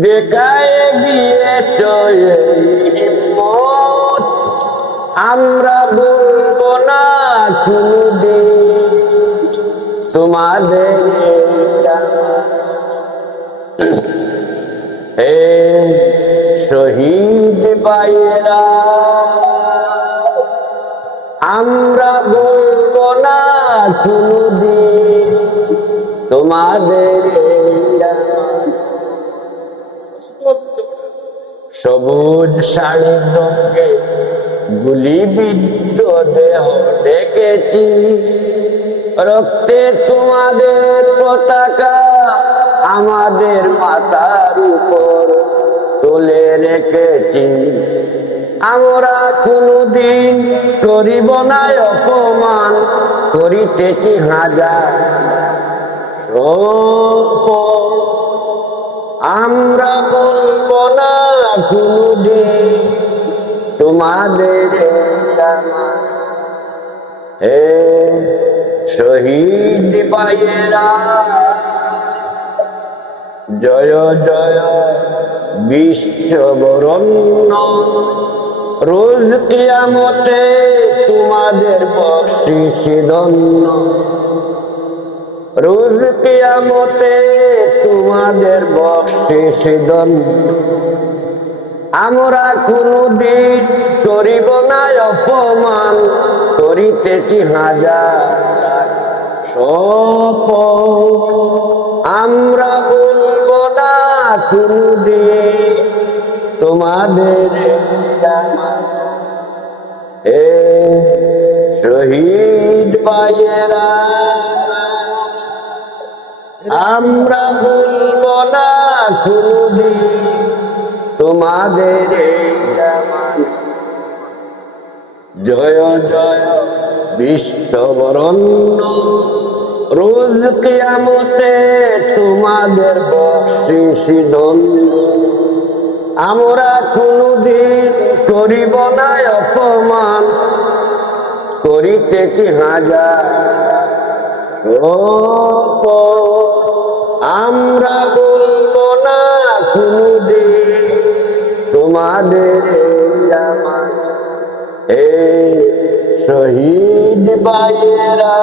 দেখায় গিয়ে আমরা বলব না কোনদিন তোমাদের হে শহীদ বাইরা আমরা বলব না কোনদিন তোমাদের সবুজ শাড়ির রঙে গুলিবিদ্ধ দেহ দেখেছি রক্তে তোমাদের পতাকা আমাদের মাথার উপর তুলে রেখেছি। আমরা কোনদিন করিব না অপমান, করিতেছি হাজার আমরা বলব না তোমাদের হে শহীদ ভাইয়েরা, জয় জয় বিশ্ববরণ্য। রোজ কিয়ামতে তোমাদের বকশিস ধন্য রোজ কিয়ামতে তোমাদের বকশিস ধন্য আমরা কোনদিন করিব না অপমান, করিতেছি হাজার সপ আমরা বলব না কোনদিন তোমাদের। হে শহীদ ভাইয়েরা আমরা বলব না কোনদিন তোমাদের জয় জয়, বিশ্ববরণ্য। রোজ কিয়ামতে তোমাদের বকশিস ধন্য আমরা কোনদিন করিব না অপমান। করিতেছি হাজার শপথ। আমরা বলব না কোনদিন তোমাদের এই শহীদ ভাইয়েরা।